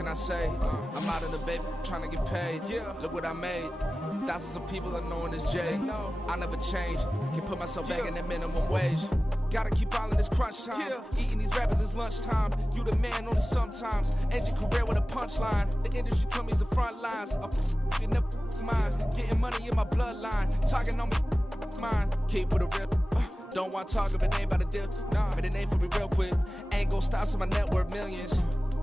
can I say? I'm out in the baby trying to get paid. Look what I made. Thousands of people are knowing this Jay. I never change. Can put myself back in that minimum wage. Gotta keep all in this crunch time. Eating these rappers is lunchtime. You the man only sometimes. End your career with a punchline. The industry told me it's the front lines. I'm never mine. Getting money in my bloodline. Talking on me mine. Keep with a real. Don't want to talk if it ain't about a deal. But it ain't for me real quick. Ain't gon' stop to my net worth millions.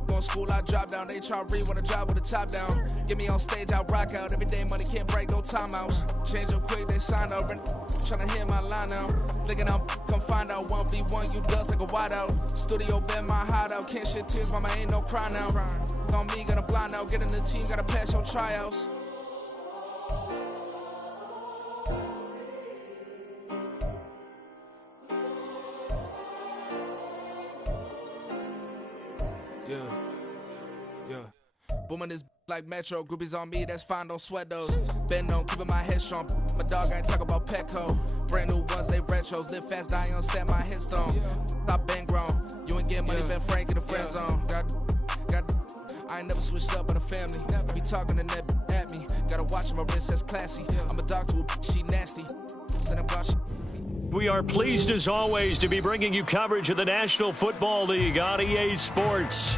Going school, I drop down. They try to read when I drive with the top down. Get me on stage, I rock out. Every day money can't break, no timeouts. Change up quick, they sign up. Tryna hear my line now. Thinking I'm come find out 1v1, you dust like a wideout. Studio been my hideout. Can't shed tears, mama ain't no cry now. On me, gotta blind out. Get in the team, gotta pass your tryouts. Booming this like Metro, groupies on me, that's fine, don't sweat those. Been on, keeping my head strong. My dog ain't talk about Petco. Brand new ones, they retros. Live fast, die on set, my headstone. Stop been grown. You ain't getting money, been Frank in the friend zone. I ain't never switched up on the family. Be talking to that at me. Gotta watch my wrist, that's classy. I'm a dog to a she nasty. We are pleased as always to be bringing you coverage of the National Football League on EA Sports.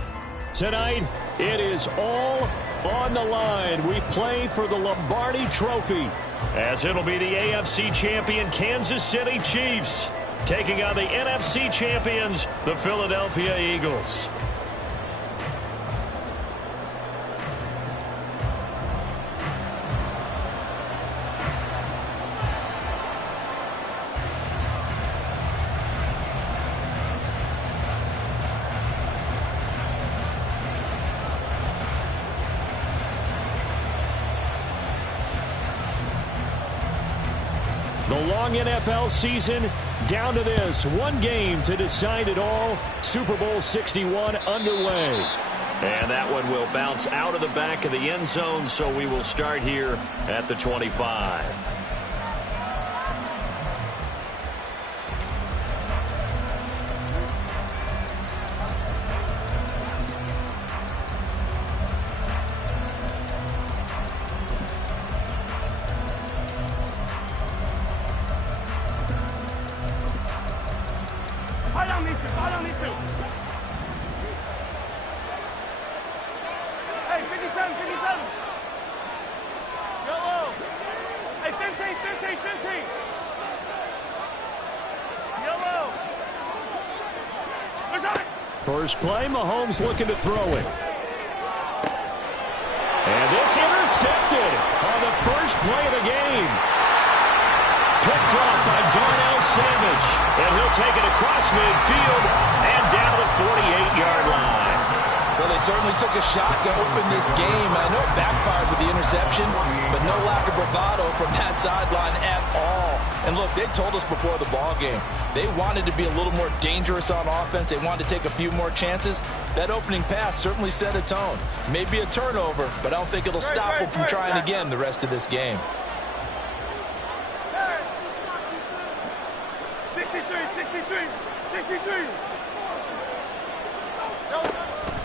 Tonight, it is all on the line. We play for the Lombardi Trophy, as it'll be the AFC champion Kansas City Chiefs taking on the NFC champions, the Philadelphia Eagles. The long NFL season down to this. One game to decide it all. Super Bowl 61 underway. And that one will bounce out of the back of the end zone, so we will start here at the 25. First play, Mahomes looking to throw it. And this intercepted on the first play of the game. Picked up by Darnell Savage. And he'll take it across midfield and down to the 48-yard line. Well, they certainly took a shot to open this game. I know it backfired with the interception, but no lack of bravado from that sideline at all. And look, they told us before the ball game, they wanted to be a little more dangerous on offense. They wanted to take a few more chances. That opening pass certainly set a tone. Maybe a turnover, but I don't think it'll stop them from trying again the rest of this game. 63.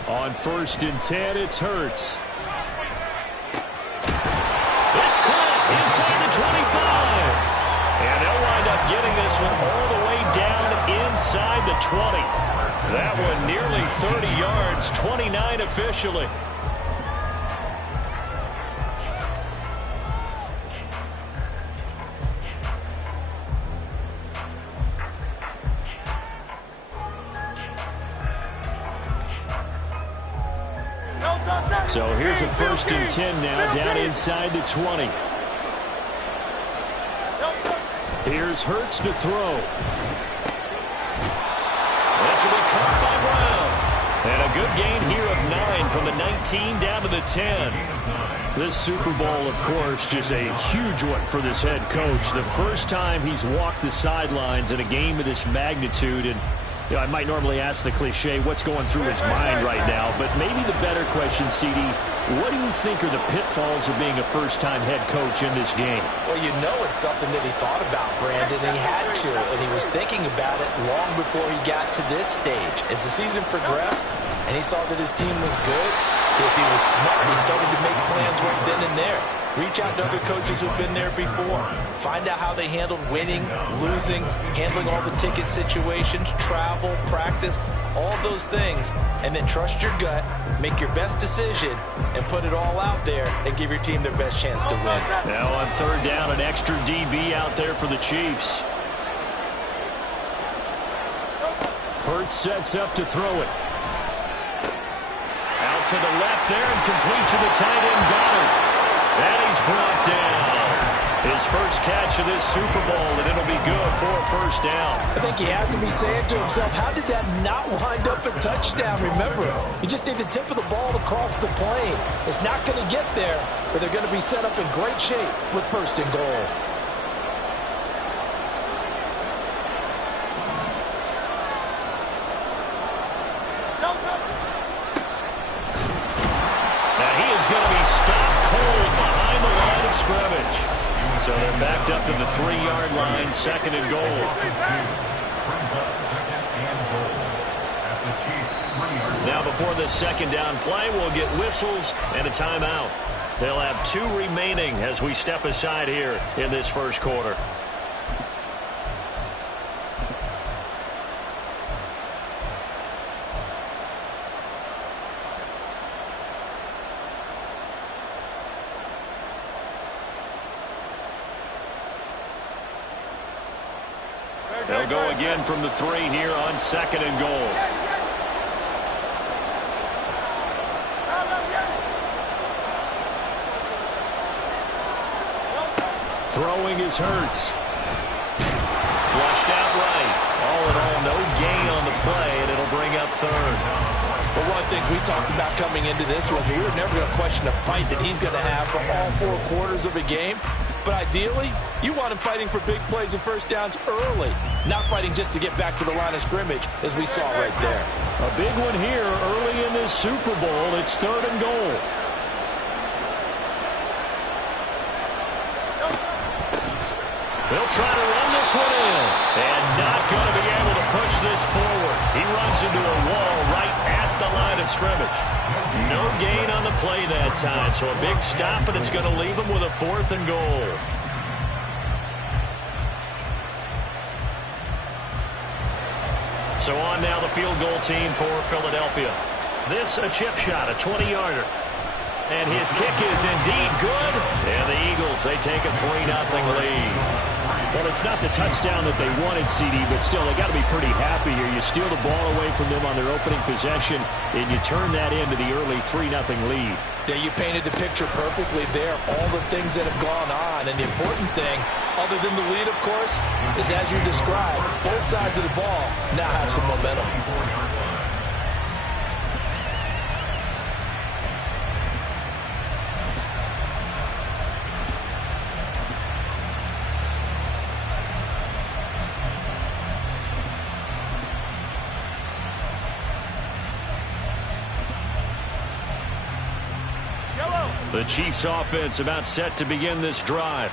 On 1st and 10, it's Hurts. It's caught inside the 25. And they'll wind up getting this one all the way down inside the 20. That one nearly 30 yards, 29 officially. So here's a 1st and 10 now, down inside the 20. Here's Hurts to throw. This will be caught by Brown. And a good gain here of 9 from the 19 down to the 10. This Super Bowl, of course, just a huge one for this head coach. The first time he's walked the sidelines in a game of this magnitude. And you know, I might normally ask the cliche, what's going through his mind right now? But maybe the better question, CD, what do you think are the pitfalls of being a first-time head coach in this game? Well, you know it's something that he thought about, Brandon, and he had to. And he was thinking about it long before he got to this stage. As the season progressed and he saw that his team was good, If he was smart, he started to make plans right then and there. Reach out to other coaches who've been there before. Find out how they handled winning, losing, handling all the ticket situations, travel, practice, all those things. And then trust your gut, make your best decision, and put it all out there and give your team their best chance to win. Now on third down, an extra DB out there for the Chiefs. Hurts sets up to throw it. Out to the left there and complete to the tight end Goddard. And he's brought down. His first catch of this Super Bowl, and it'll be good for a first down. I think he has to be saying to himself, how did that not wind up a touchdown? Remember, you just need the tip of the ball to cross the plane. It's not going to get there, but they're going to be set up in great shape with first and goal. Scrimmage. So they're backed up to the 3-yard line, second and goal. Now before this second down play, we'll get whistles and a timeout. They'll have 2 remaining as we step aside here in this first quarter. They'll go again from the 3 here on second and goal. Throwing is Hurts. Flushed out right. All in all, no gain on the play, and it'll bring up third. Well, one of the things we talked about coming into this was we were never going to question the fight that he's going to have for all 4 quarters of a game. But ideally, you want him fighting for big plays and first downs early, not fighting just to get back to the line of scrimmage, as we saw right there. A big one here early in this Super Bowl. It's third and goal. They'll try to run this one in, and not going to be able to push this forward. He runs into a wall right at the line of scrimmage. No gain on the play that time, so a big stop, and it's going to leave him with a 4th and goal. So on now the field goal team for Philadelphia. This a chip shot, a 20-yarder. And his kick is indeed good. And the Eagles, they take a 3-0 lead. Well, it's not the touchdown that they wanted, CD, but still, they got to be pretty happy here. You steal the ball away from them on their opening possession, and you turn that into the early 3-0 lead. Yeah, you painted the picture perfectly there, all the things that have gone on. And the important thing, other than the lead, of course, is as you described, both sides of the ball now have some momentum. The Chiefs offense about set to begin this drive.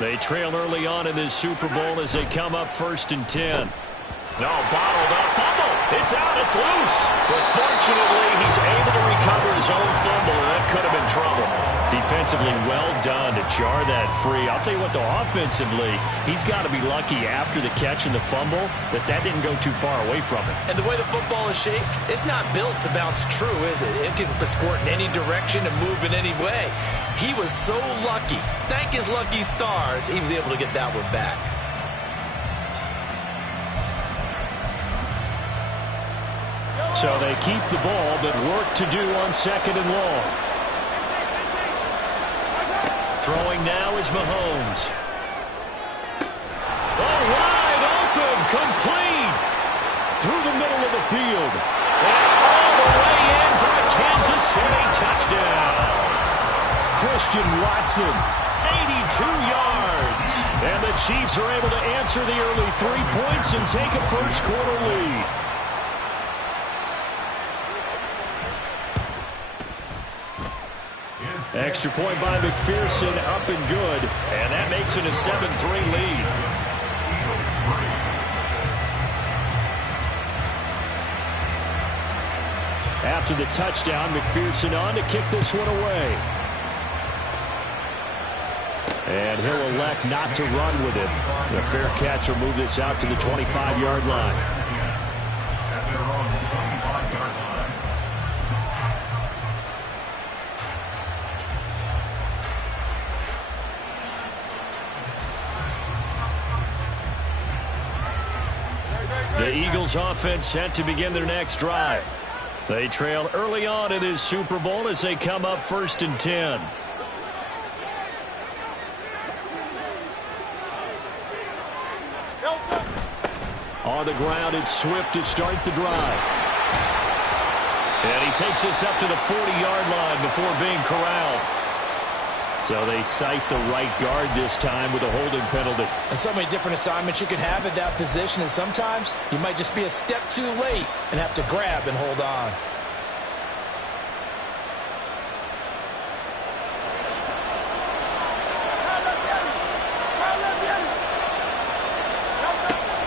They trail early on in this Super Bowl as they come up 1st and 10. No, bottled up, fumble. It's out, it's loose. But fortunately, he's able to recover his own fumble, and that could have been trouble. Defensively, well done to jar that free. I'll tell you what, though, offensively, he's got to be lucky after the catch and the fumble that didn't go too far away from him. And the way the football is shaped, it's not built to bounce true, is it? It can squirt in any direction and move in any way. He was so lucky. Thank his lucky stars, he was able to get that one back. So they keep the ball, but work to do on second and long. Throwing now is Mahomes. Oh, wide open, complete. Through the middle of the field. And all the way in for a Kansas City touchdown. Christian Watson, 82 yards. And the Chiefs are able to answer the early 3 points and take a first quarter lead. Extra point by McPherson, up and good. And that makes it a 7-3 lead. After the touchdown, McPherson on to kick this one away. And he'll elect not to run with it. The fair catch will move this out to the 25-yard line. The Eagles offense set to begin their next drive. They trail early on in this Super Bowl as they come up 1st and 10. On the ground, it's Swift to start the drive. And he takes us up to the 40-yard line before being corralled. So they cite the right guard this time with a holding penalty. And so many different assignments you can have at that position, and sometimes you might just be a step too late and have to grab and hold on.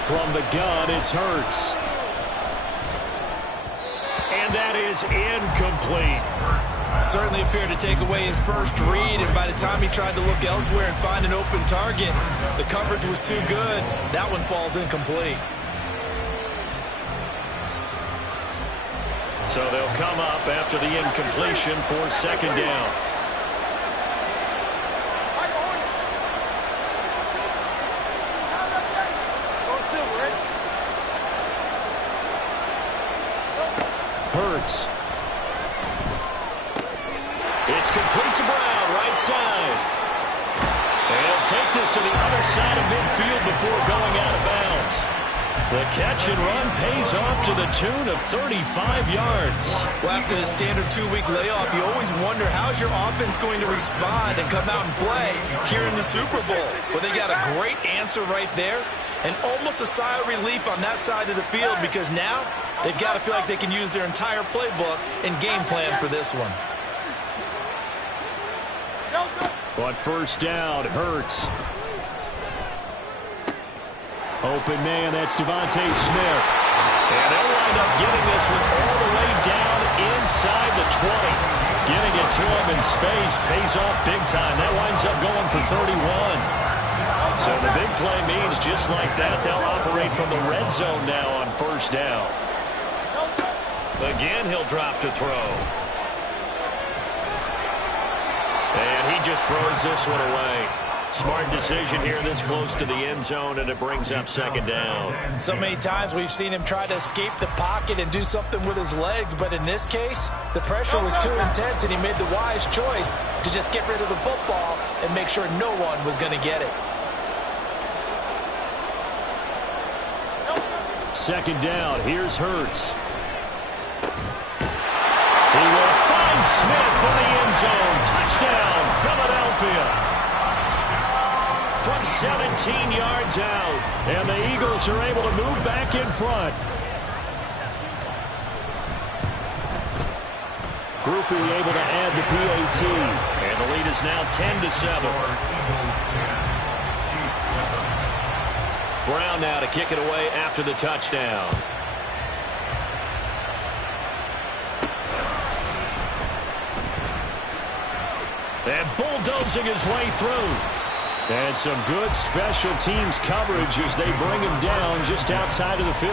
From the gun, it's Hurts. And that is incomplete. Certainly appeared to take away his first read, and by the time he tried to look elsewhere and find an open target, the coverage was too good. That one falls incomplete. So they'll come up after the incompletion for 2nd down. Hurts. It's complete to Brown, right side. And he'll take this to the other side of midfield before going out of bounds. The catch and run pays off to the tune of 35 yards. Well, after the standard 2-week layoff, you always wonder how's your offense going to respond and come out and play here in the Super Bowl. Well, they got a great answer right there, and almost a sigh of relief on that side of the field, because now they've got to feel like they can use their entire playbook and game plan for this one. On 1st down, Hurts. Open man, that's Devontae Smith. And they'll wind up getting this one all the way down inside the 20. Getting it to him in space pays off big time. That winds up going for 31. So the big play means just like that, they'll operate from the red zone now on 1st down. Again, he'll drop to throw. And he just throws this one away. Smart decision here this close to the end zone, and it brings up 2nd down. So many times we've seen him try to escape the pocket and do something with his legs, but in this case, the pressure was too intense, and he made the wise choice to just get rid of the football and make sure no one was going to get it. 2nd down, here's Hurts. He will find Smith in the end zone. Touchdown, Philadelphia. From 17 yards out. And the Eagles are able to move back in front. Groupie able to add the PAT. And the lead is now 10-7. Brown now to kick it away after the touchdown. And bulldozing his way through. And some good special teams coverage as they bring him down just outside of the 15.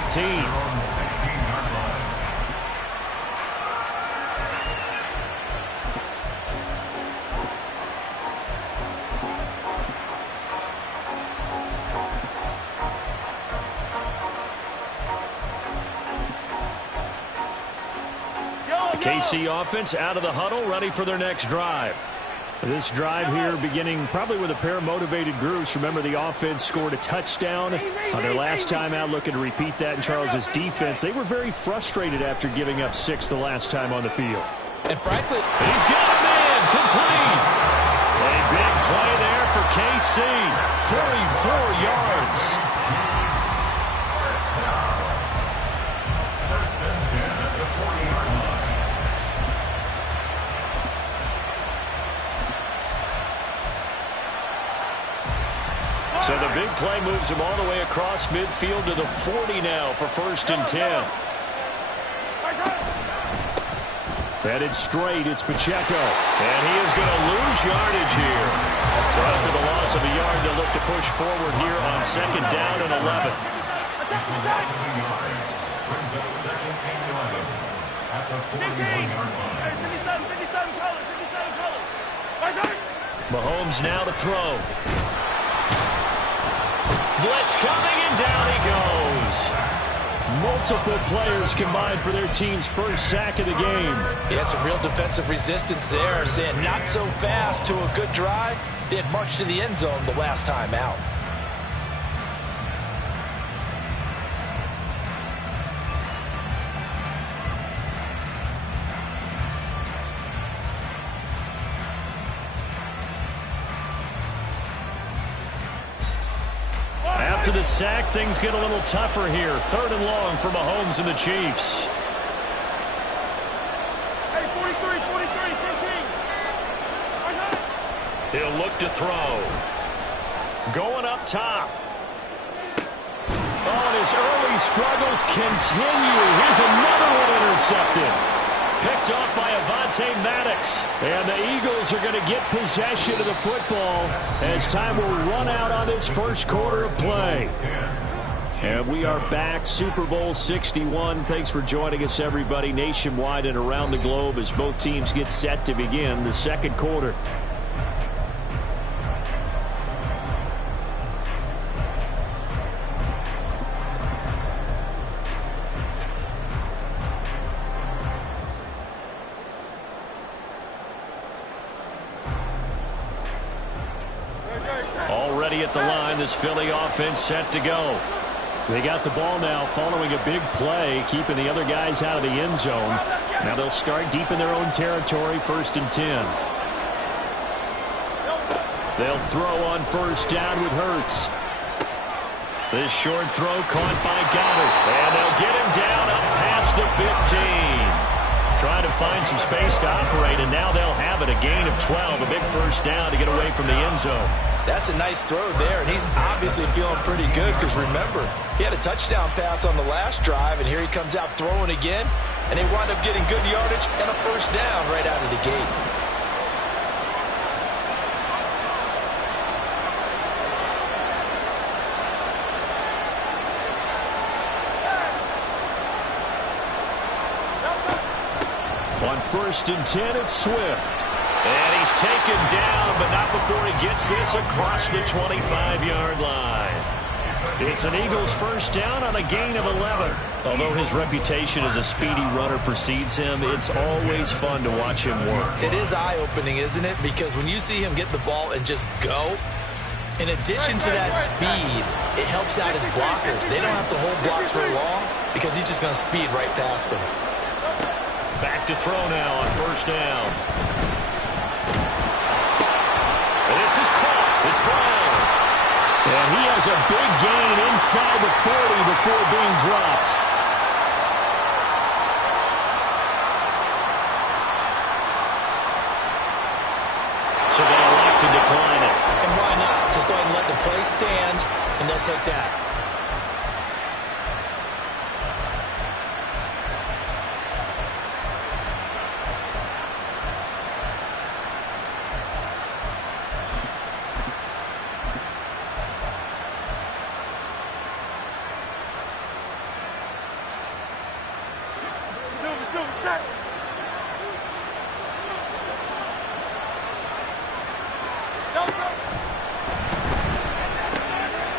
The KC offense out of the huddle, ready for their next drive. This drive here beginning probably with a pair of motivated groups. Remember, the offense scored a touchdown on their last time out, looking to repeat that in Charles's defense. They were very frustrated after giving up 6 the last time on the field. And frankly, he's got a man complete. A big play there for KC. 44 yards. So the big play moves him all the way across midfield to the 40 now for 1st and 10. Headed straight, it's Pacheco. And he is going to lose yardage here. So after the loss of a yard, they'll look to push forward here on 2nd down and 11. Mahomes now to throw. Blitz coming, and down he goes. Multiple players combined for their team's first sack of the game. Yeah, some real defensive resistance there, saying not so fast to a good drive. They had marched to the end zone the last time out. After the sack, things get a little tougher here. 3rd and long for Mahomes and the Chiefs. Hey, 43, 15. He'll look to throw. Going up top. Oh, and his early struggles continue. Here's another one intercepted. Picked off by Avonte Maddox. And the Eagles are going to get possession of the football as time will run out on this first quarter of play. And we are back, Super Bowl 61. Thanks for joining us, everybody, nationwide and around the globe as both teams get set to begin the second quarter. Already at the line, this Philly offense set to go. They got the ball now following a big play, keeping the other guys out of the end zone. Now they'll start deep in their own territory, 1st and 10. They'll throw on 1st down with Hurts. This short throw caught by Goddard. And they'll get him down up past the 15. Trying to find some space to operate, and now they'll have it. A gain of 12, a big 1st down to get away from the end zone. That's a nice throw there, and he's obviously feeling pretty good because, remember, he had a touchdown pass on the last drive, and here he comes out throwing again, and they wind up getting good yardage and a 1st down right out of the gate. On 1st and 10, it's Swift. And he's taken down, but not before he gets this across the 25-yard line. It's an Eagles 1st down on a gain of 11. Although his reputation as a speedy runner precedes him, it's always fun to watch him work. It is eye-opening, isn't it? Because when you see him get the ball and just go, in addition to that speed, it helps out his blockers. They don't have to hold blocks for long because he's just going to speed right past them. Back to throw now on 1st down. This is caught. It's Brown. And he has a big gain inside the 40 before being dropped. So they elect to decline it. And why not? Just go ahead and let the play stand, and they'll take that.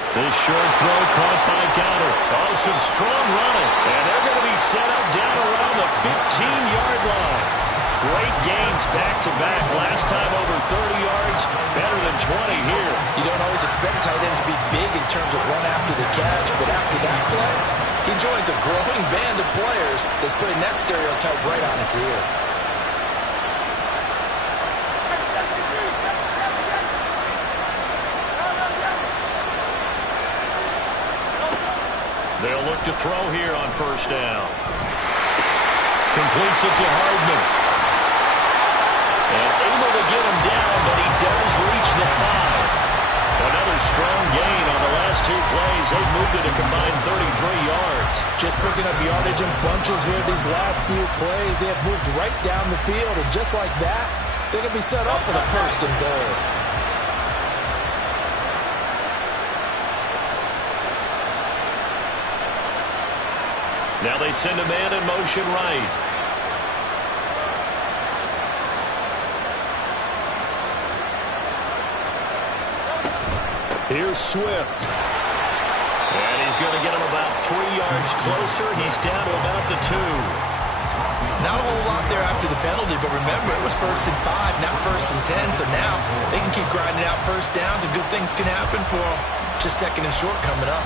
This short throw caught by Goddard. Oh, some strong running. And they're going to be set up down around the 15-yard line. Great gains back-to-back. Last time over 30 yards, better than 20 here. You don't always expect tight ends to be big in terms of run after the catch, but after that play, he joins a growing band of players that's putting that stereotype right on its ear. They'll look to throw here on 1st down. Completes it to Hardman. And able to get him down, but he does reach the 5. Another strong gain on the last 2 plays. They've moved it a combined 33 yards. yards. Just picking up yardage in bunches here these last few plays. They have moved right down the field, and just like that, they're going to be set up for the 1st and goal. Now they send a man in motion right. Here's Swift. And he's going to get him about 3 yards closer. He's down to about the 2. Not a whole lot there after the penalty, but remember, it was 1st and 5, not 1st and 10, so now they can keep grinding out first downs and good things can happen for them. Just 2nd and short coming up.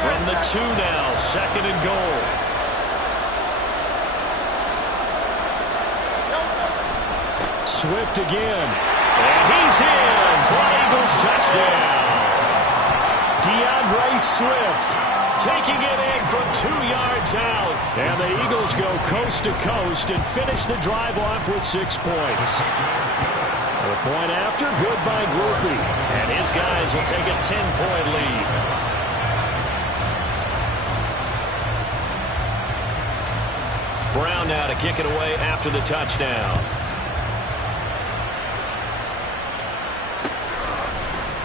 From the 2 now, 2nd and goal. Swift again. And he's in for an Eagles touchdown. DeAndre Swift taking it in from 2 yards out. And the Eagles go coast to coast and finish the drive off with 6 points. The point after, good by Grupe. And his guys will take a 10-point lead. Brown now to kick it away after the touchdown.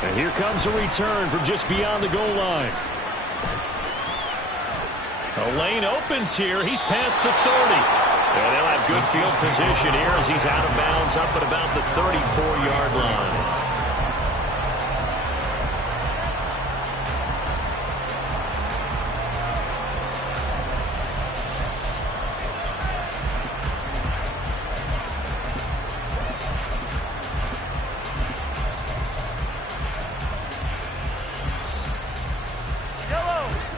And here comes a return from just beyond the goal line. The lane opens here. He's past the 30. And they'll have good field position here as he's out of bounds up at about the 34-yard line.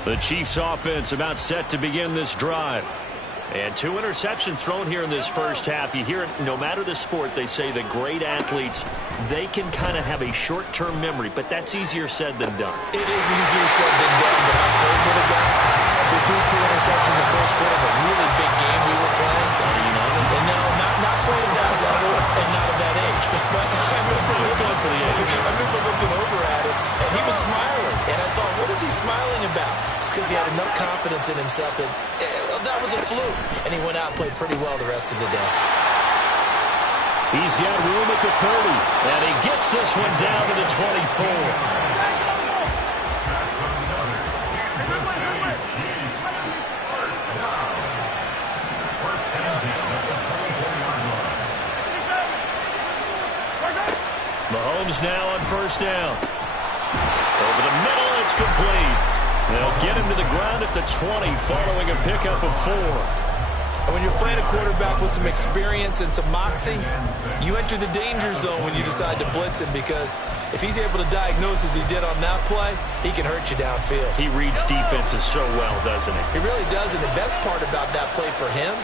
The Chiefs offense about set to begin this drive. And 2 interceptions thrown here in this first half. You hear it, no matter the sport, they say the great athletes, they can kind of have a short-term memory, but that's easier said than done. It is easier said than done, but I played with a guy who threw 2 interceptions in the first quarter of a really big game we were playing. And no, not quite at that level and not at that age. But I remember looking over at him, and he was smiling. And I thought, what is he smiling about? It's because he had enough confidence in himself that that was a fluke. And he went out and played pretty well the rest of the day. He's got room at the 30. And he gets this one down to the 24. Mahomes now on first down. Over the middle, it's complete. They'll get him to the ground at the 20 following a pickup of 4. And when you're playing a quarterback with some experience and some moxie, you enter the danger zone when you decide to blitz him, because if he's able to diagnose as he did on that play, he can hurt you downfield. He reads defenses so well, doesn't he? He really does, and the best part about that play for him,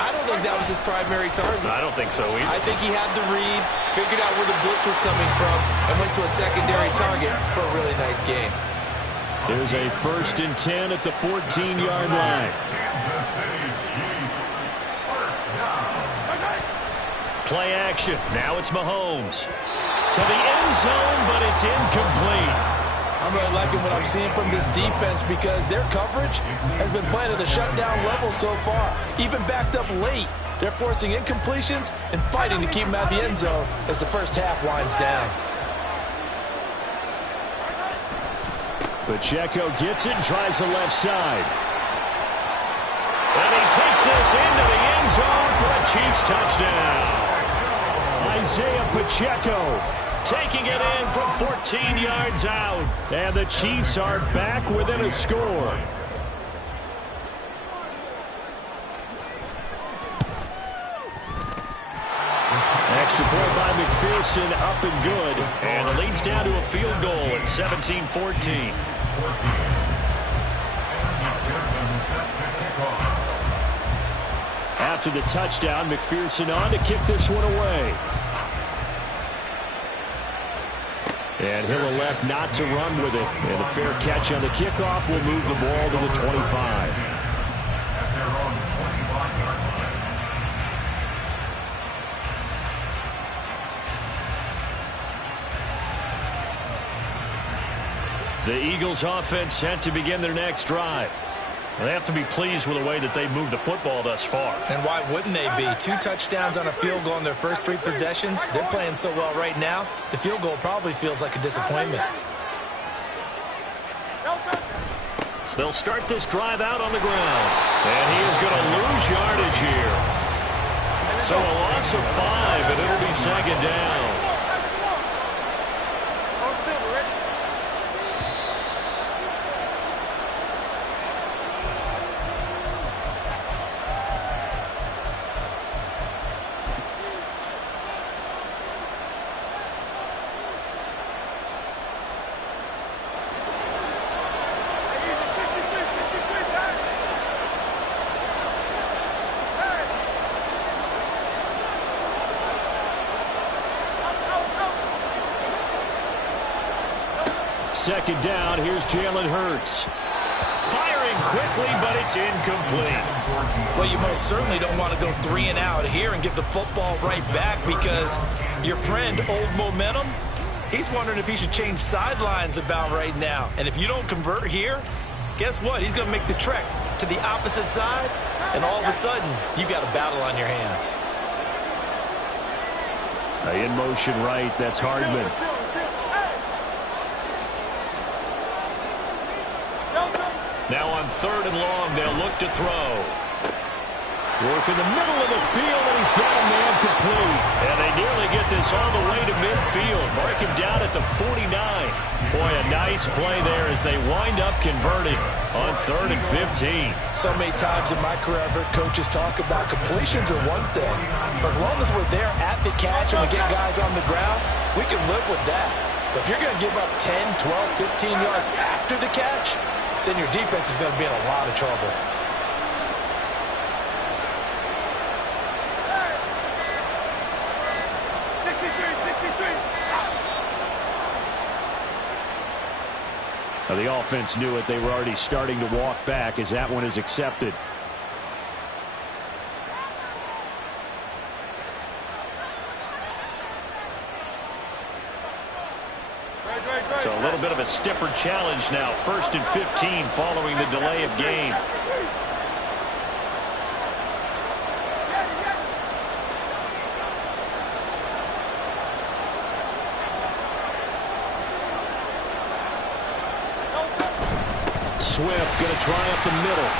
I don't think that was his primary target. I don't think so either. I think he had the read, figured out where the blitz was coming from, and went to a secondary target for a really nice game. There's a 1st and 10 at the 14-yard line. Play action. Now it's Mahomes. To the end zone, but it's incomplete. I'm really liking what I'm seeing from this defense, because their coverage has been playing at a shutdown level so far. Even backed up late, they're forcing incompletions and fighting to keep them out of the end zone as the first half winds down. Pacheco gets it and tries the left side. And he takes this into the end zone for a Chiefs touchdown. Isaiah Pacheco taking it in from 14 yards out. And the Chiefs are back within a score. Extra point by McPherson, up and good. And the lead's down to a field goal at 17-14. After the touchdown, McPherson on to kick this one away. And he'll elect not to run with it. And a fair catch on the kickoff will move the ball to the 25. The Eagles offense set to begin their next drive. They have to be pleased with the way that they've moved the football thus far. And why wouldn't they be? 2 touchdowns on a field goal in their first 3 possessions. They're playing so well right now, the field goal probably feels like a disappointment. They'll start this drive out on the ground. And he is going to lose yardage here. So a loss of 5, and it'll be second down. Second down, here's Jalen Hurts. Firing quickly, but it's incomplete. Well, you most certainly don't want to go 3 and out here and give the football right back, because your friend, Old Momentum, he's wondering if he should change sidelines about right now. And if you don't convert here, guess what? He's going to make the trek to the opposite side, and all of a sudden, you've got a battle on your hands. In motion right, that's Hardman. Now on 3rd and long, they'll look to throw. Work in the middle of the field, and he's got a man complete. And they nearly get this all the way to midfield. Mark him down at the 49. Boy, a nice play there as they wind up converting on 3rd and 15. So many times in my career, I've heard coaches talk about completions are one thing. But as long as we're there at the catch and we get guys on the ground, we can live with that. But if you're going to give up 10, 12, 15 yards after the catch, then your defense is going to be in a lot of trouble. Now the offense knew it. They were already starting to walk back as that one is accepted. So a little bit of a stiffer challenge now. 1st and 15 following the delay of game. Swift going to try up the middle.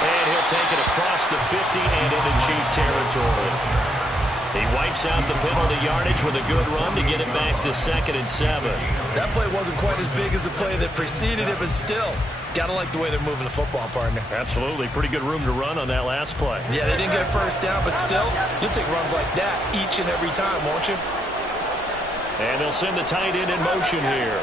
And he'll take it across the 50 and into Chief territory. He wipes out the penalty yardage with a good run to get it back to 2nd and 7. That play wasn't quite as big as the play that preceded it, but still, got to like the way they're moving the football, partner. Absolutely. Pretty good room to run on that last play. Yeah, they didn't get a first down, but still, you'll take runs like that each and every time, won't you? And they'll send the tight end in motion here.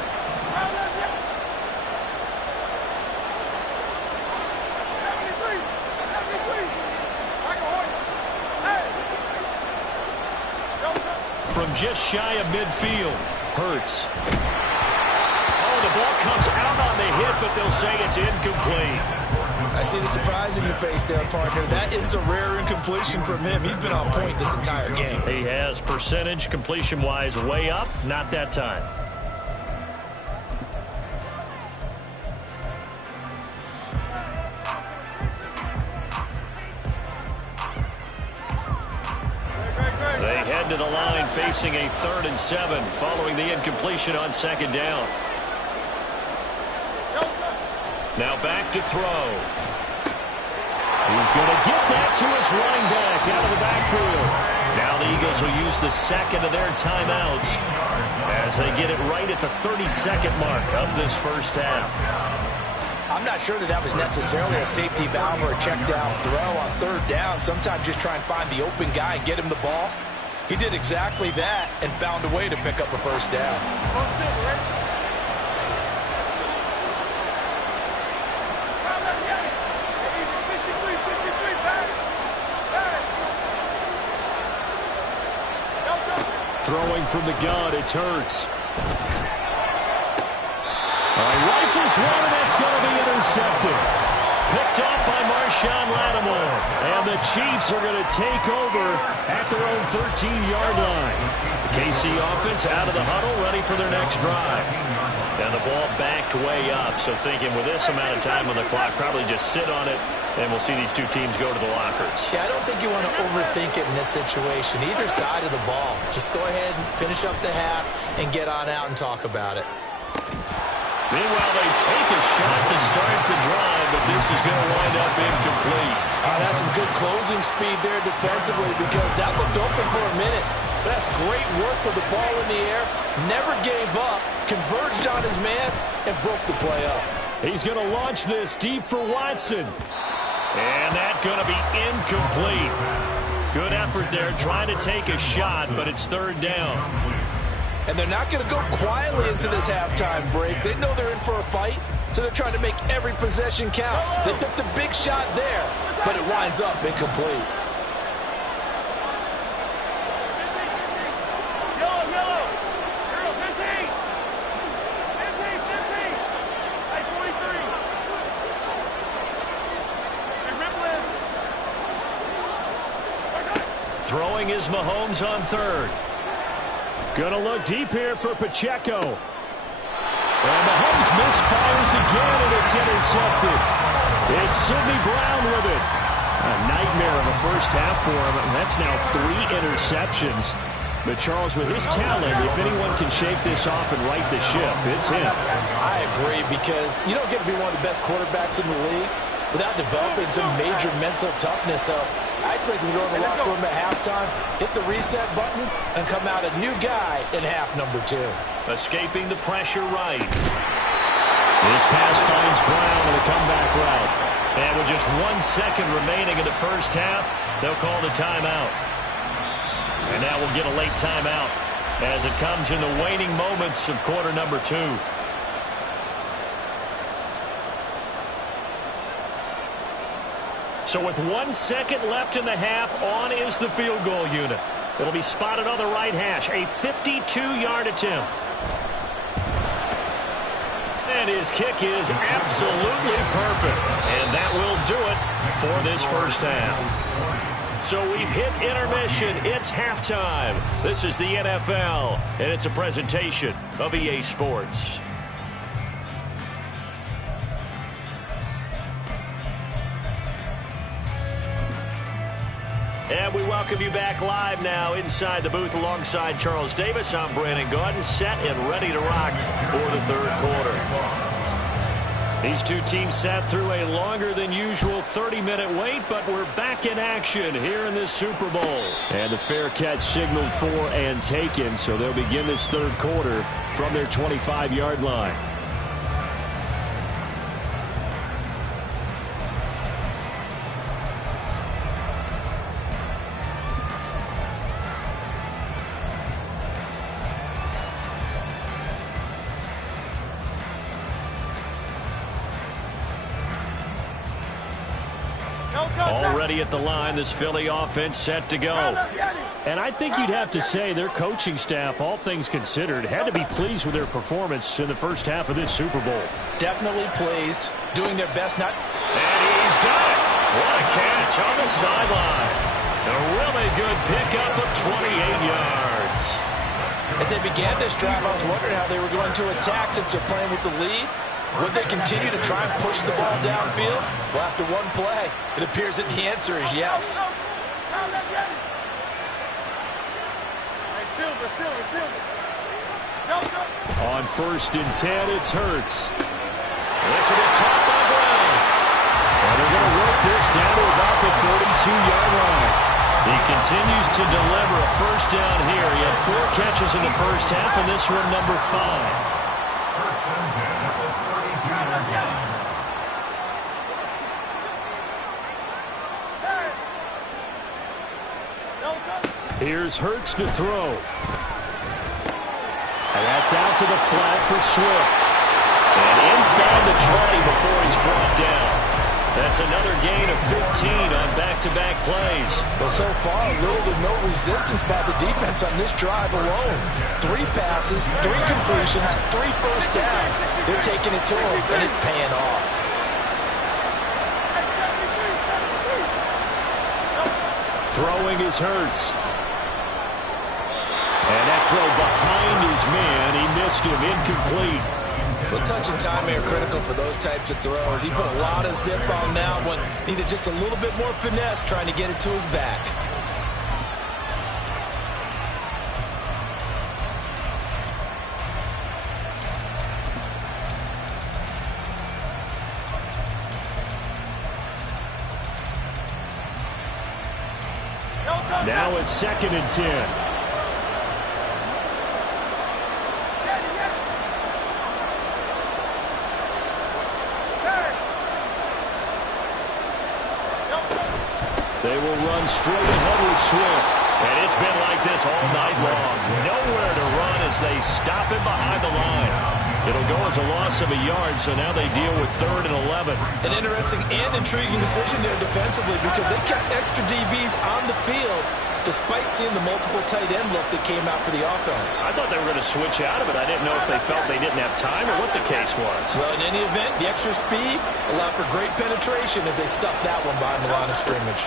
From just shy of midfield, Hurts. Oh, the ball comes out on the hit, but they'll say it's incomplete. I see the surprise in your face there, partner. That is a rare incompletion from him. He's been on point this entire game. He has percentage completion-wise way up, not that time. They head to the line facing a 3rd and 7 following the incompletion on 2nd down. Now back to throw. He's going to get that to his running back out of the backfield. Now the Eagles will use the 2nd of their timeouts as they get it right at the 32nd mark of this first half. I'm not sure that was necessarily a safety valve or a check down throw on 3rd down. Sometimes just try and find the open guy and get him the ball. He did exactly that and found a way to pick up a first down. Throwing from the gun, it's Hurts. Rifles one, and that's going to be intercepted. Picked off by Marshawn Lattimore. And the Chiefs are going to take over at their own 13-yard line. The KC offense out of the huddle, ready for their next drive. And the ball backed way up, so thinking with this amount of time on the clock, probably just sit on it, and we'll see these two teams go to the lockers. Yeah, I don't think you want to overthink it in this situation. Either side of the ball. Just go ahead and finish up the half and get on out and talk about it. Meanwhile, they take a shot to start the drive, but this is going to wind up incomplete. That's some good closing speed there defensively because that looked open for a minute. That's great work with the ball in the air. Never gave up, converged on his man, and broke the play up. He's going to launch this deep for Watson. And that's going to be incomplete. Good effort there, trying to take a shot, but it's third down. And they're not going to go quietly into this halftime break. They know they're in for a fight, so they're trying to make every possession count. They took the big shot there, but it winds up incomplete. Throwing is Mahomes on third. Gonna look deep here for Pacheco. And Mahomes misfires again, and it's intercepted. It's Sidney Brown with it. A nightmare of a first half for him, and that's now 3 interceptions. But Charles, with his talent, if anyone can shake this off and right the ship, it's him. I agree, because you don't get to be one of the best quarterbacks in the league without developing some major mental toughness. So I expect him to go in the locker room at halftime, hit the reset button, and come out a new guy in half number 2. Escaping the pressure right. This pass finds Brown on the comeback route. And with just 1 second remaining in the first half, they'll call the timeout. And now we'll get a late timeout as it comes in the waning moments of quarter number 2. So with 1 second left in the half, on is the field goal unit. It'll be spotted on the right hash. A 52-yard attempt. And his kick is absolutely perfect. And that will do it for this first half. So we've hit intermission. It's halftime. This is the NFL, and it's a presentation of EA Sports. And we welcome you back live now inside the booth alongside Charles Davis. I'm Brandon Gaudin, set and ready to rock for the third quarter. These two teams sat through a longer than usual 30-minute wait, but we're back in action here in this Super Bowl. And the fair catch signaled for and taken, so they'll begin this third quarter from their 25-yard line. Already at the line, this Philly offense set to go. And I think you'd have to say their coaching staff, all things considered, had to be pleased with their performance in the first half of this Super Bowl. Definitely pleased, doing their best not... And he's got it! What a catch on the sideline. A really good pickup of 28 yards. As they began this drive, I was wondering how they were going to attack since they're playing with the lead. Would they continue to try and push the ball downfield? Well, after one play, it appears that the answer is yes. On 1st and 10, it's Hurts. This will be caught by Brown. And they're going to work this down to about the 42-yard line. He continues to deliver a first down here. He had 4 catches in the first half, and this one number 5. Here's Hurts to throw. And that's out to the flat for Swift. And inside the 20 before he's brought down. That's another gain of 15 on back-to-back plays. Well, so far, little to no resistance by the defense on this drive alone. 3 passes, 3 completions, 3 first downs. They're taking it to him, and it's paying off. Throwing is Hurts. And that throw behind his man. He missed him. Incomplete. Well, touch and timing are critical for those types of throws. He put a lot of zip on that one. Needed just a little bit more finesse trying to get it to his back. Now it's 2nd and 10. They will run straight ahead with Swift. And it's been like this all night long. Nowhere to run as they stop him behind the line. It'll go as a loss of a yard, so now they deal with 3rd and 11. An interesting and intriguing decision there defensively because they kept extra DBs on the field despite seeing the multiple tight end look that came out for the offense. I thought they were going to switch out of it. I didn't know if they felt they didn't have time or what the case was. Well, in any event, the extra speed allowed for great penetration as they stuffed that one behind the line of scrimmage.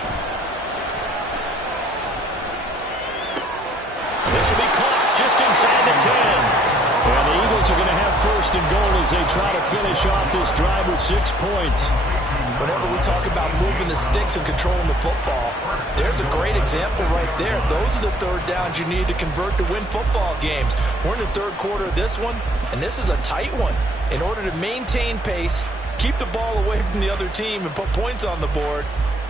This will be caught just inside the 10. And the Eagles are going to have 1st and goal as they try to finish off this drive with 6 points. Whenever we talk about moving the sticks and controlling the football, there's a great example right there. Those are the 3rd downs you need to convert to win football games. We're in the 3rd quarter of this one, and this is a tight one. In order to maintain pace, keep the ball away from the other team, and put points on the board,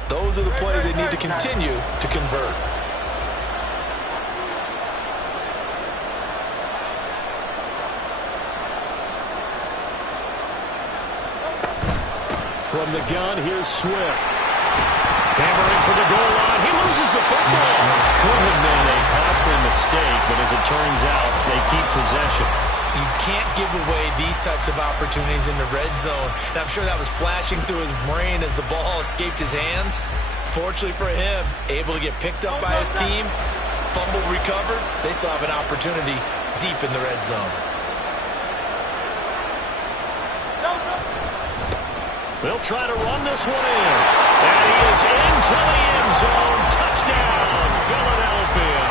those are the plays they need to continue to convert. From the gun, here's Swift. Hammering for the goal line. He loses the football. Could have been a costly mistake, but as it turns out, they keep possession. You can't give away these types of opportunities in the red zone. And I'm sure that was flashing through his brain as the ball escaped his hands. Fortunately for him, able to get picked up by his team, fumble recovered. They still have an opportunity deep in the red zone. They'll try to run this one in. And he is into the end zone. Touchdown, Philadelphia.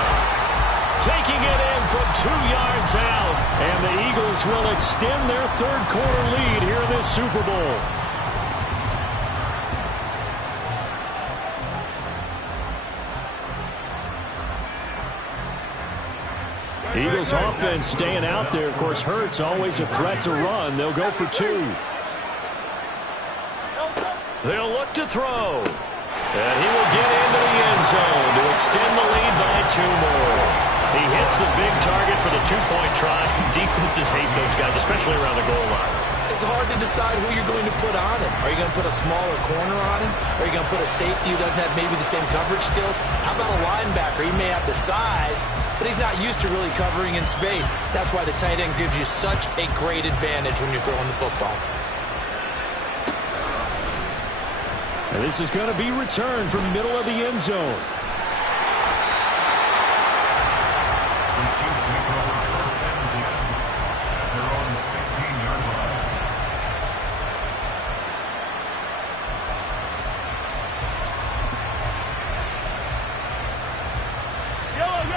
Taking it in from 2 yards out. And the Eagles will extend their 3rd quarter lead here in this Super Bowl. Eagles offense staying out there. Of course, Hurts always a threat to run. They'll go for 2. They'll look to throw. And he will get into the end zone to extend the lead by 2 more. He hits the big target for the 2-point try. Defenses hate those guys, especially around the goal line. It's hard to decide who you're going to put on him. Are you going to put a smaller corner on him? Are you going to put a safety who doesn't have maybe the same coverage skills? How about a linebacker? He may have the size, but he's not used to really covering in space. That's why the tight end gives you such a great advantage when you're throwing the football. And this is going to be returned from middle of the end zone.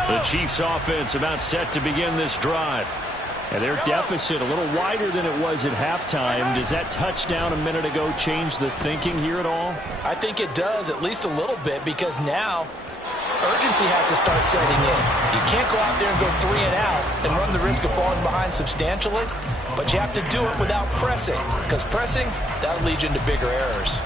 The Chiefs offense about set to begin this drive. And their deficit a little wider than it was at halftime. Does that touchdown a minute ago change the thinking here at all? I think it does, at least a little bit, because now urgency has to start setting in. You can't go out there and go 3 and out and run the risk of falling behind substantially, but you have to do it without pressing, because pressing, that'll lead you into bigger errors.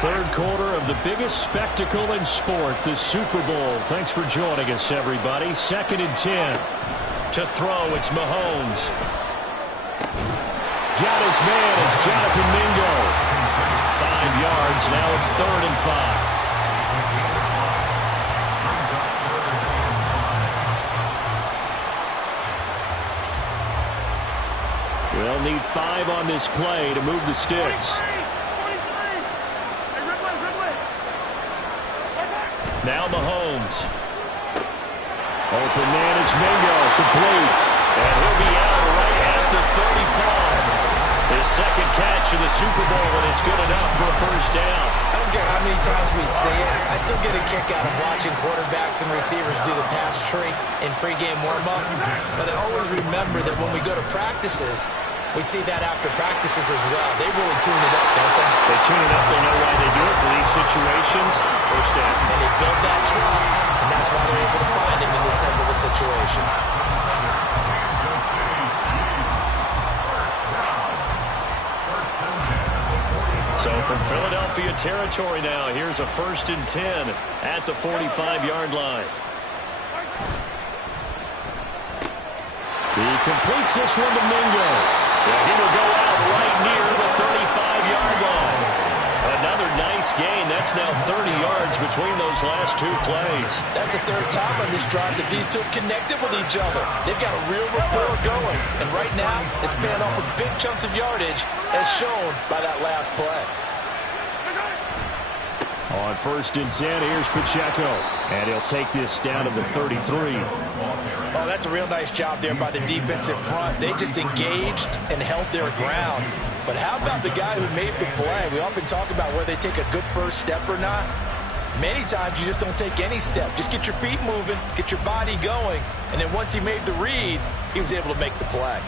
3rd quarter of the biggest spectacle in sport, the Super Bowl. Thanks for joining us, everybody. 2nd and 10. To throw, it's Mahomes. Got his man, it's Jonathan Mingo. 5 yards, now it's 3rd and 5. We'll need 5 on this play to move the sticks. Now Mahomes. Open man is Mingo, complete. And he'll be out right at the 35. His second catch in the Super Bowl, and it's good enough for a first down. I don't care how many times we say it, I still get a kick out of watching quarterbacks and receivers do the pass tree in pregame warm-up. But I always remember that when we go to practices, we see that after practices as well. They really tune it up, don't they? They tune it up. They know why they do it for these situations. First down. And they build that trust, and that's why they're able to find him in this type of a situation. So from Philadelphia territory now, here's a 1st and 10 at the 45-yard line. He completes this one to Mingo. Yeah, he will go out right near the 35-yard line. Another nice gain. That's now 30 yards between those last two plays. That's the third time on this drive that these two have connected with each other. They've got a real rapport going. And right now, it's paying off with big chunks of yardage, as shown by that last play. On 1st and 10, here's Pacheco. And he'll take this down to the 33. Oh, that's a real nice job there by the defensive front. They just engaged and held their ground. But how about the guy who made the play? We often talk about whether they take a good first step or not. Many times you just don't take any step. Just get your feet moving, get your body going. And then once he made the read, he was able to make the play.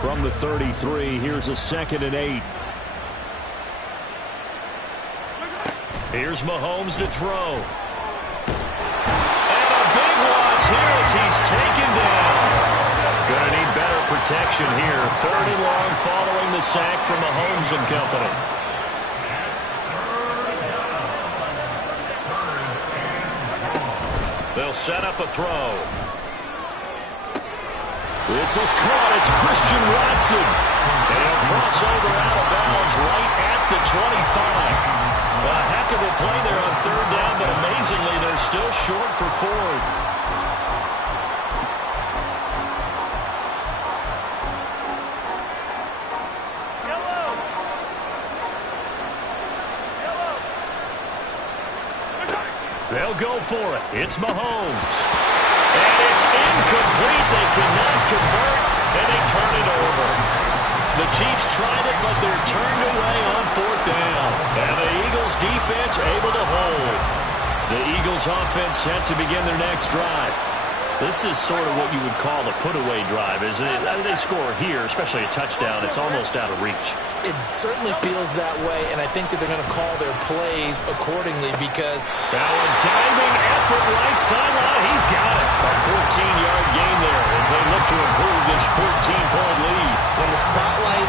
From the 33, here's a 2nd and 8. Here's Mahomes to throw. And a big loss here as he's taken down. Gonna need better protection here. 3rd and long following the sack from Mahomes and company. They'll set up a throw. This is caught. It's Christian Watson. And he'll cross over out of bounds right at the 25. A heck of a play there on 3rd down, but amazingly, they're still short for 4th. They'll go for it. It's Mahomes. And it's incomplete. They cannot convert, and they turn it over. The Chiefs tried it, but they're turned away on 4th down. And the Eagles defense able to hold. The Eagles offense set to begin their next drive. This is sort of what you would call the put-away drive, isn't it? They score here, especially a touchdown. It's almost out of reach. It certainly feels that way, and I think that they're going to call their plays accordingly because... Now a diving effort right sideline. He's got it. A 14-yard gain there as they look to improve this 14-point lead. When the spotlight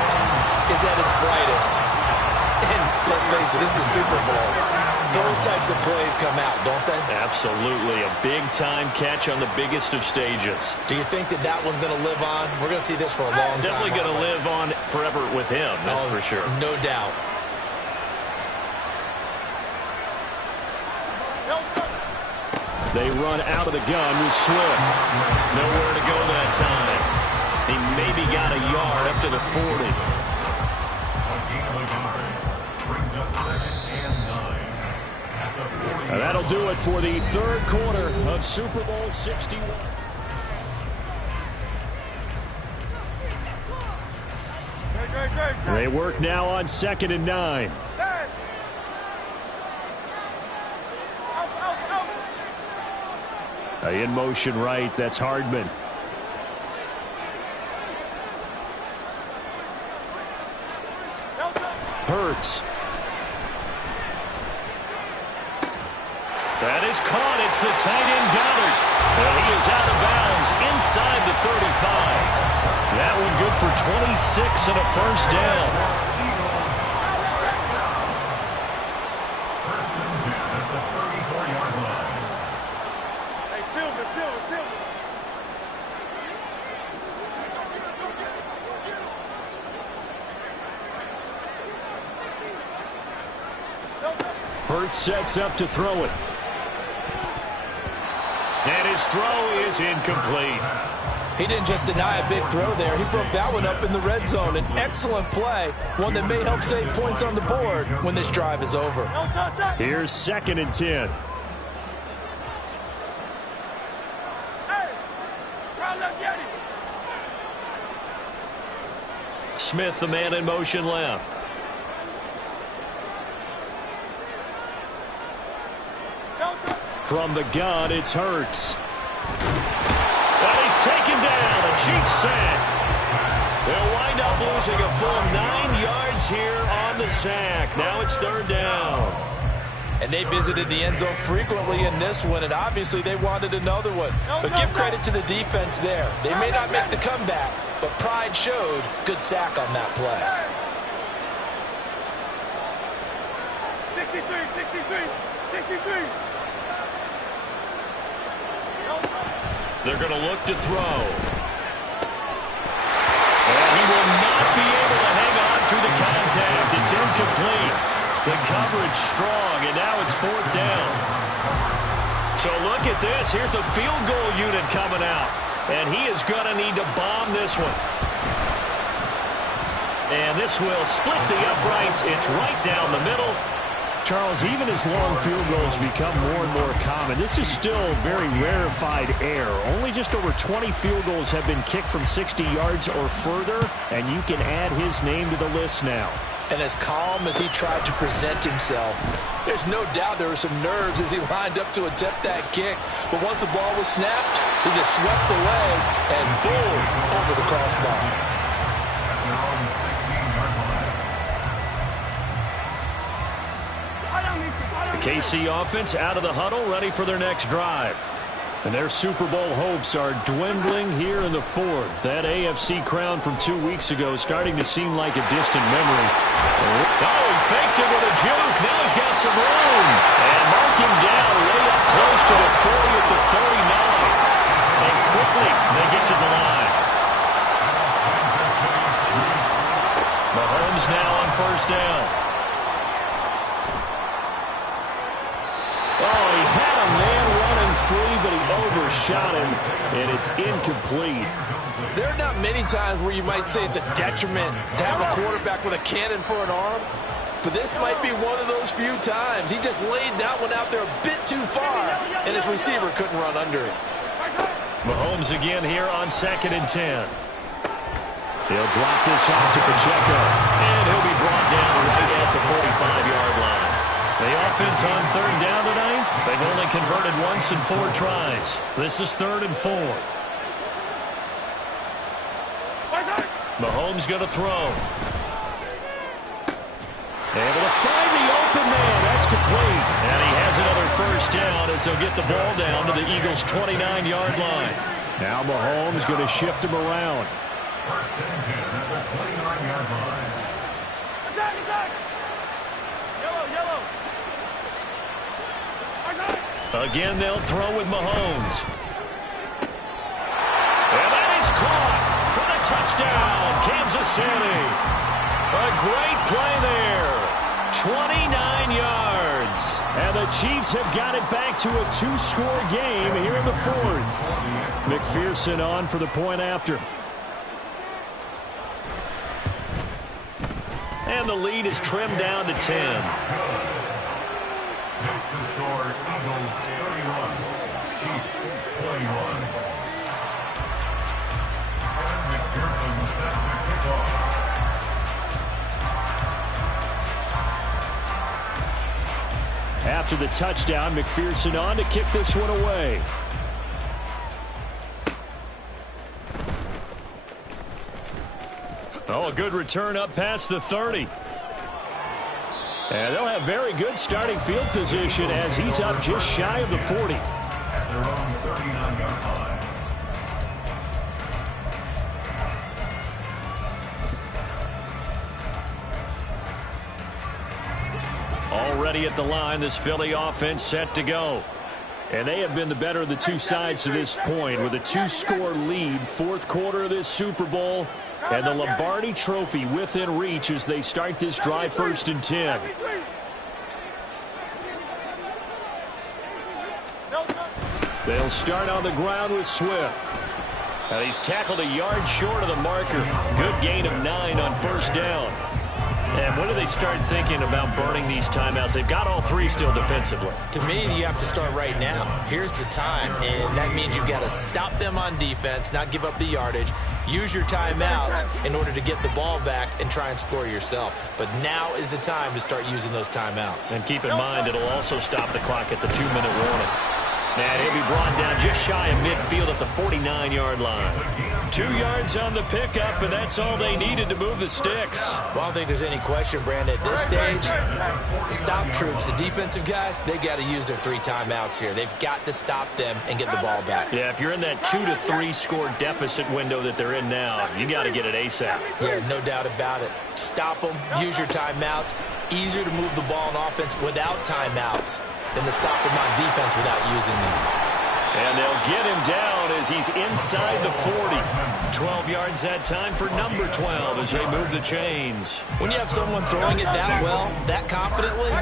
is at its brightest, and let's face it, this is the Super Bowl, those types of plays come out, don't they? Absolutely. A big-time catch on the biggest of stages. Do you think that that one's going to live on? We're going to see this for a long time. It's definitely going to live on forever with him, that's for sure. No doubt. They run out of the gun with Swift. Nowhere to go that time. He maybe got a yard up to the 40. And that'll do it for the 3rd quarter of Super Bowl 61. They work now on 2nd and 9. In motion right, that's Hardman. Hurts. That is caught. It's the tight end Goddard. And he is out of bounds inside the 35. That one good for 26 and a first down. Hey, field it. Hurts sets up to throw it. And his throw is incomplete. He didn't just deny a big throw there. He broke that one up in the red zone. An excellent play, one that may help save points on the board when this drive is over. Here's 2nd and 10. Smith, the man in motion left. From the gun, it's Hurts. And he's taken down. A Chiefs sack. They'll wind up losing a full 9 yards here on the sack. Now it's 3rd down. And they visited the end zone frequently in this one, and obviously they wanted another one. But give credit to the defense there. They may not make the comeback, but pride showed. Good sack on that play. 63. They're going to look to throw. And he will not be able to hang on through the contact. It's incomplete. The coverage strong, and now it's 4th down. So look at this. Here's the field goal unit coming out. And he is going to need to bomb this one. And this will split the uprights. It's right down the middle. Charles, even as long field goals become more and more common, this is still very rarefied air. Only just over 20 field goals have been kicked from 60 yards or further, and you can add his name to the list now. And as calm as he tried to present himself, there's no doubt there were some nerves as he lined up to attempt that kick. But once the ball was snapped, he just swept the leg and boom, over the crossbar. The KC offense out of the huddle, ready for their next drive. And their Super Bowl hopes are dwindling here in the 4th. That AFC crown from 2 weeks ago is starting to seem like a distant memory. Oh, he faked it with a juke. Now he's got some room. And mark him down way up close to the 40 at the 39. And quickly they get to the line. Mahomes now on 1st down. Oh, he had a man running free, but he overshot him, and it's incomplete. There are not many times where you might say it's a detriment to have a quarterback with a cannon for an arm, but this might be one of those few times. He just laid that one out there a bit too far, and his receiver couldn't run under it. Mahomes again here on 2nd and 10. He'll drop this off to Pacheco, and he'll be brought down right at the 45-yard line. The offense on 3rd down tonight, they've only converted once in 4 tries. This is 3rd and 4. Mahomes going to throw. Able to find the open man. That's complete. And he has another 1st down as they'll get the ball down to the Eagles' 29-yard line. Now Mahomes going to shift him around. 1st and 10 at the 29-yard line. Attack! Yellow! Again, they'll throw with Mahomes. And that is caught for the touchdown, Kansas City. A great play there. 29 yards. And the Chiefs have got it back to a 2-score game here in the 4th. McPherson on for the point after. And the lead is trimmed down to 10. Makes the score Eagles 31, Chiefs 21. And McPherson set to kick off. After the touchdown, McPherson on to kick this one away. Oh, a good return up past the 30. And they'll have very good starting field position as he's up just shy of the 40. At their own 39-yard line. Already at the line, this Philly offense set to go. And they have been the better of the two sides to this point with a 2-score lead, 4th quarter of this Super Bowl, and the Lombardi Trophy within reach as they start this drive 1st and 10. They'll start on the ground with Swift. And he's tackled a yard short of the marker. Good gain of 9 on 1st down. And when do they start thinking about burning these timeouts? They've got all three still defensively. To me, you have to start right now. Here's the time, and that means you've got to stop them on defense, not give up the yardage, use your timeouts in order to get the ball back and try and score yourself. But now is the time to start using those timeouts. And keep in mind, it'll also stop the clock at the 2-minute warning. And he'll be brought down just shy of midfield at the 49-yard line. 2 yards on the pickup, and that's all they needed to move the sticks. Well, I don't think there's any question, Brandon. At this stage, the stop troops, the defensive guys, they got to use their 3 timeouts here. They've got to stop them and get the ball back. Yeah, if you're in that 2 to 3 score deficit window that they're in now, you got to get it ASAP. Yeah, no doubt about it. Stop them, use your timeouts. Easier to move the ball on offense without timeouts than to stop him on defense without using them. And they'll get him down as he's inside the 40. 12 yards that time for number 12 as they move the chains. When you have someone throwing it that well, that confidently,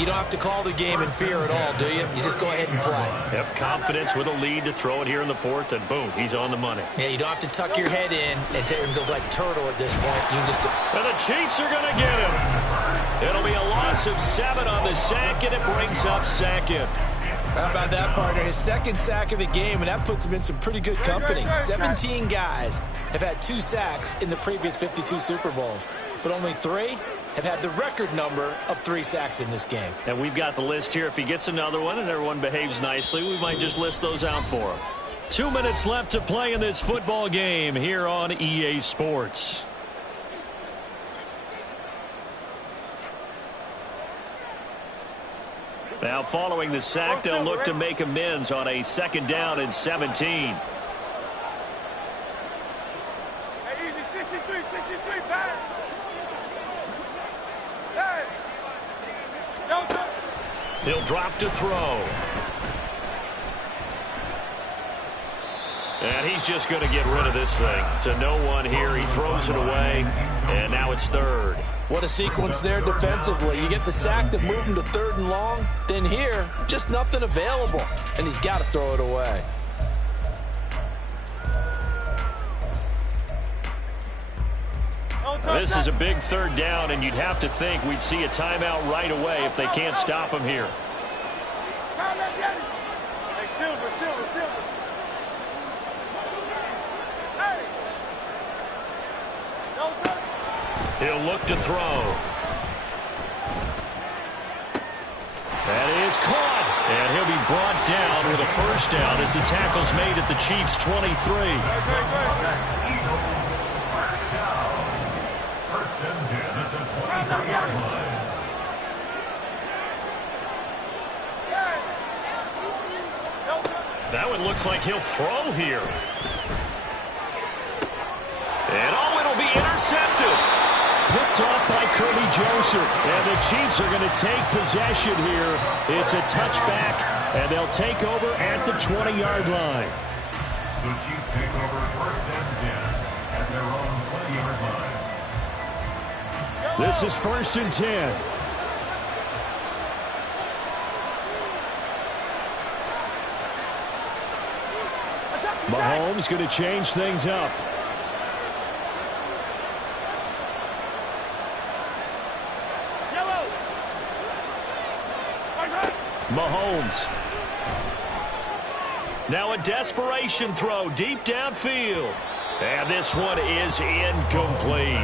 you don't have to call the game in fear at all, do you? You just go ahead and play. Yep, confidence with a lead to throw it here in the 4th, and boom, he's on the money. Yeah, you don't have to tuck your head in and go like turtle at this point. You can just go. And the Chiefs are going to get him. It'll be a loss of 7 on the sack, and it brings up 2nd. How about that, partner? His 2nd sack of the game, and that puts him in some pretty good company. 17 guys have had 2 sacks in the previous 52 Super Bowls, but only 3 have had the record number of 3 sacks in this game. And we've got the list here. If he gets another one and everyone behaves nicely, we might just list those out for him. 2 minutes left to play in this football game here on EA Sports. Now, following the sack, they'll look to make amends on a 2nd down and 17. He'll drop to throw. And he's just going to get rid of this thing. To no one here. He throws it away, and now it's 3rd. What a sequence there defensively. You get the sack to move him to 3rd and long. Then here, just nothing available. And he's got to throw it away. This is a big 3rd down, and you'd have to think we'd see a timeout right away if they can't stop him here. He'll look to throw. That is caught. And he'll be brought down with a 1st down as the tackle's made at the Chiefs' 23. First and 10 at the 23-yard line. That one looks like he'll throw here. And it'll be intercepted. Picked off by Kirby Joseph. And the Chiefs are going to take possession here. It's a touchback, and they'll take over at the 20-yard line. The Chiefs take over 1st and 10 at their own 20-yard line. This is 1st and 10. Mahomes going to change things up. Mahomes. Now a desperation throw deep downfield. And this one is incomplete.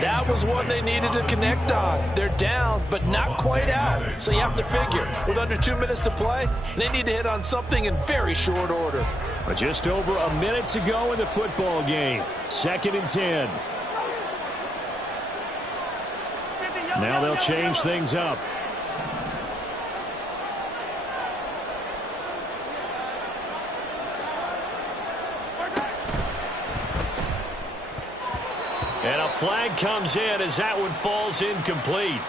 That was one they needed to connect on. They're down, but not quite out. So you have to figure, with under 2 minutes to play, they need to hit on something in very short order. Just over a minute to go in the football game. 2nd and 10. Now they'll change things up. And a flag comes in as that one falls incomplete.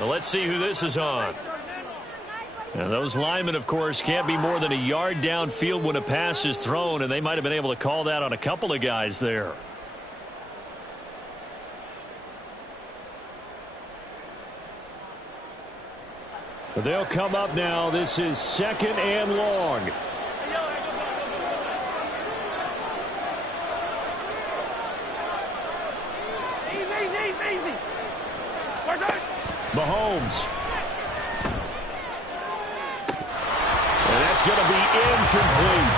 Now let's see who this is on. And those linemen, of course, can't be more than a yard downfield when a pass is thrown, and they might have been able to call that on a couple of guys there. But they'll come up now. This is 2nd and long. Mahomes. And that's going to be incomplete.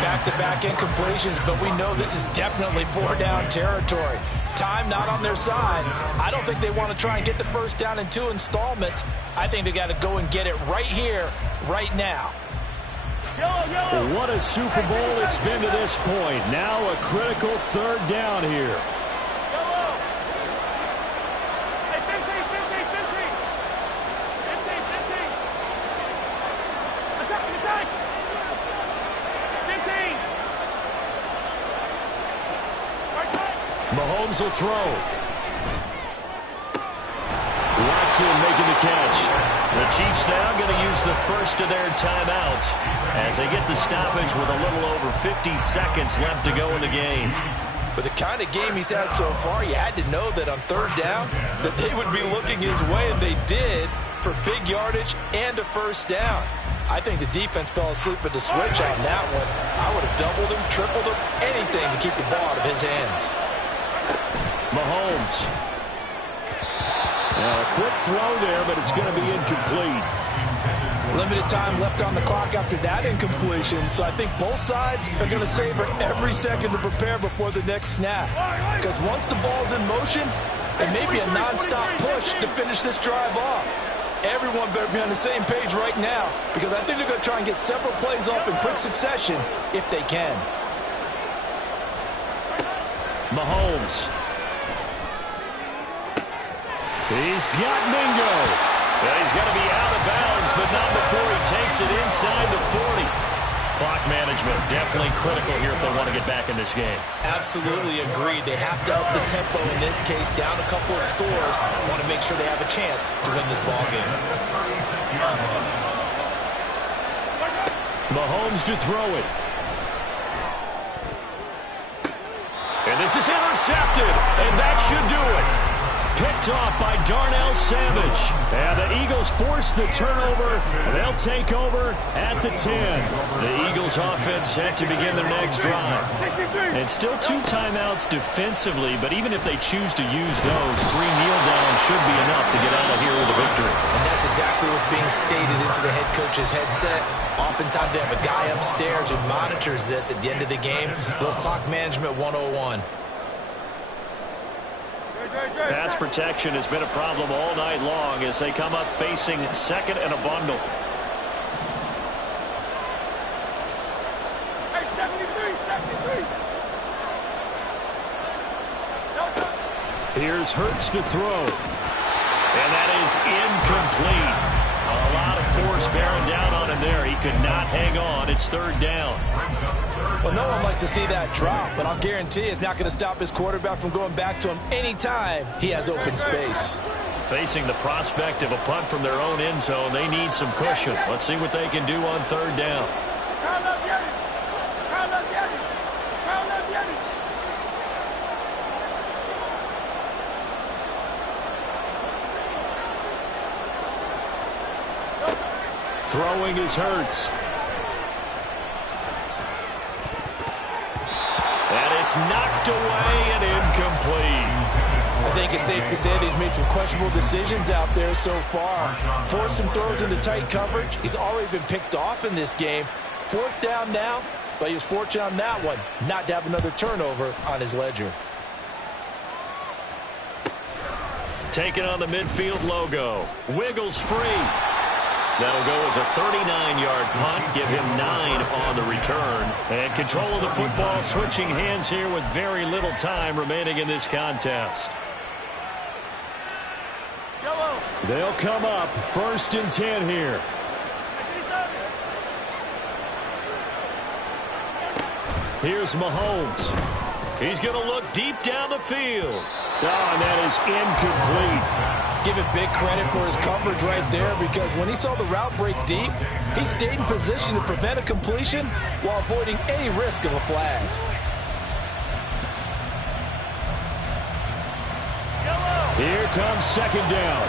Back-to-back incompletions, but we know this is definitely 4-down territory. Time not on their side. I don't think they want to try and get the first down in 2 installments. I think they got to go and get it right here, right now. What a Super Bowl it's been to this point. Now a critical 3rd down here. Mahomes will throw. Watson making the catch. The Chiefs now going to use the first of their timeouts as they get the stoppage with a little over 50 seconds left to go in the game. With the kind of game he's had so far, you had to know that on 3rd down that they would be looking his way, and they did, for big yardage and a first down. I think the defense fell asleep at the switch on that one. I would have doubled him, tripled him, anything to keep the ball out of his hands. Mahomes. Now a quick throw there, but it's going to be incomplete. Limited time left on the clock after that incompletion, so I think both sides are going to savor every second to prepare before the next snap. Because once the ball's in motion, it may be a non-stop push to finish this drive off. Everyone better be on the same page right now, because I think they're going to try and get several plays off in quick succession if they can. Mahomes. He's got Mingo. Well, he's going to be out of bounds, but not before he takes it inside the 40. Clock management definitely critical here if they want to get back in this game. Absolutely agreed. They have to up the tempo in this case, down a couple of scores. Want to make sure they have a chance to win this ball game. Mahomes to throw it. And this is intercepted, and that should do it. Picked off by Darnell Savage. And the Eagles force the turnover. They'll take over at the 10. The Eagles offense set to begin their next drive. And still 2 timeouts defensively, but even if they choose to use those, 3 kneel downs should be enough to get out of here with a victory. And that's exactly what's being stated into the head coach's headset. Oftentimes they have a guy upstairs who monitors this at the end of the game. Little clock management 101. Pass protection has been a problem all night long as they come up facing 2nd and a bundle. Here's Hurts to throw. And that is incomplete. A lot of force bearing down on him there. He could not hang on. It's 3rd down. Well, no one likes to see that drop, but I'll guarantee it's not going to stop his quarterback from going back to him anytime he has open space. Facing the prospect of a punt from their own end zone, they need some cushion. Let's see what they can do on 3rd down. Throwing is Hurts. And it's knocked away and incomplete. I think it's safe to say that he's made some questionable decisions out there so far. Forced some throws into tight coverage. He's already been picked off in this game. 4th down now, but he was fortunate on that one not to have another turnover on his ledger. Taking on the midfield logo. Wiggles free. That'll go as a 39-yard punt, give him 9 on the return. And control of the football switching hands here with very little time remaining in this contest. They'll come up 1st and 10 here. Here's Mahomes. He's going to look deep down the field. Oh, and that is incomplete. Give it big credit for his coverage right there, because when he saw the route break deep, he stayed in position to prevent a completion while avoiding any risk of a flag. Here comes 2nd down.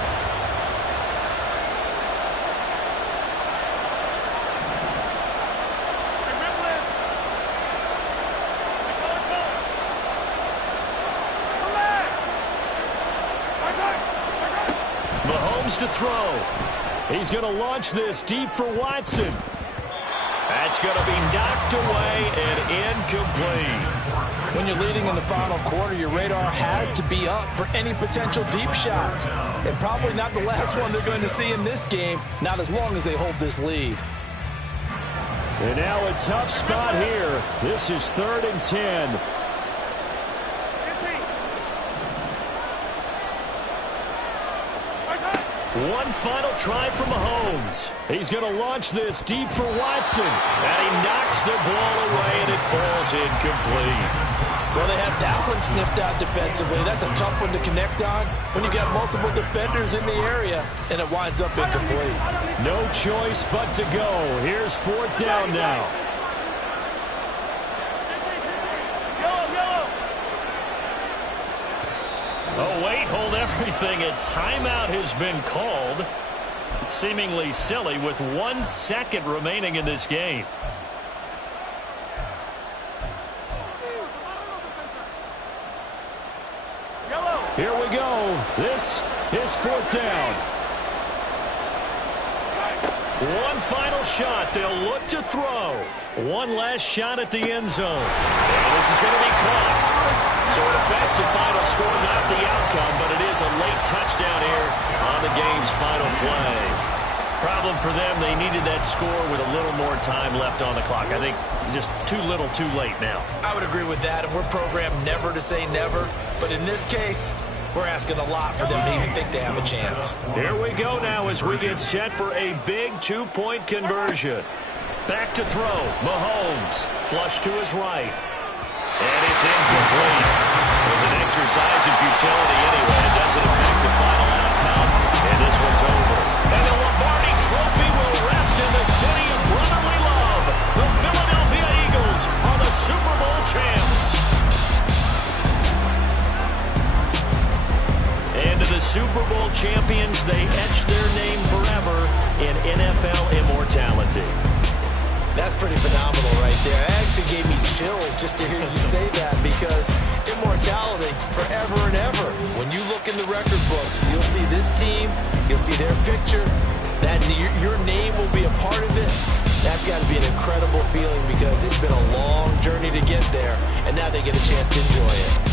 Mahomes to throw. He's going to launch this deep for Watson. That's going to be knocked away and incomplete. When you're leading in the final quarter, your radar has to be up for any potential deep shots. And probably not the last one they're going to see in this game, not as long as they hold this lead. And now a tough spot here. This is 3rd and 10. One final try for Mahomes. He's going to launch this deep for Watson. And he knocks the ball away, and it falls incomplete. Well, they have that one snipped out defensively. That's a tough one to connect on when you got multiple defenders in the area, and it winds up incomplete. No choice but to go. Here's 4th down now. Oh, wait, hold everything. A timeout has been called. Seemingly silly with 1 second remaining in this game. Here we go. This is 4th down. One final shot. They'll look to throw. One last shot at the end zone. And this is going to be caught. So it affects the final score, not the outcome, but it is a late touchdown here on the game's final play. Problem for them, they needed that score with a little more time left on the clock. I think just too little, too late now. I would agree with that, and we're programmed never to say never. But in this case, we're asking a lot for them to even think they have a chance. Here we go now as we get set for a big 2-point conversion. Back to throw. Mahomes. Flush to his right. And it's incomplete. It was an exercise in futility anyway. It doesn't affect the final outcome. And this one's over. And the Lombardi Trophy will rest in the city of brotherly love. The Philadelphia Eagles are the Super Bowl champs. And to the Super Bowl champions, they etch their name forever in NFL immortality. That's pretty phenomenal right there. It actually gave me chills just to hear you say that, because immortality forever and ever. When you look in the record books, you'll see this team, you'll see their picture, that your name will be a part of it. That's got to be an incredible feeling, because it's been a long journey to get there, and now they get a chance to enjoy it.